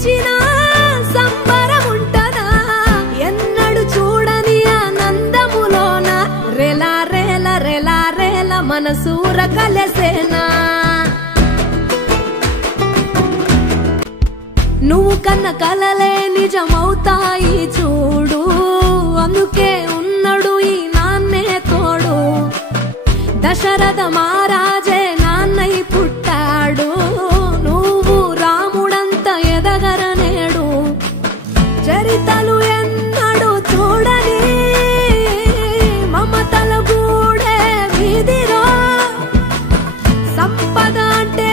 మించిన సంబరం ఉంటదా ఎన్నడు చూడని ఆనందములోన రెలా రేల రెలా రేల మనసూర కలసేనా నువ్వు కన్న కలలే నిజమవుతాయి చూడు అందుకే ఉన్నడు ఈ నాన్నే తోడు దశరథ మహారాజే నాన్నై పుట్టాడు నువ్వు రాముడంత ఎదగరనేడు చరితలు ఎన్నడు చూడని మమతల గూడే వీధిరో సంపద అంటే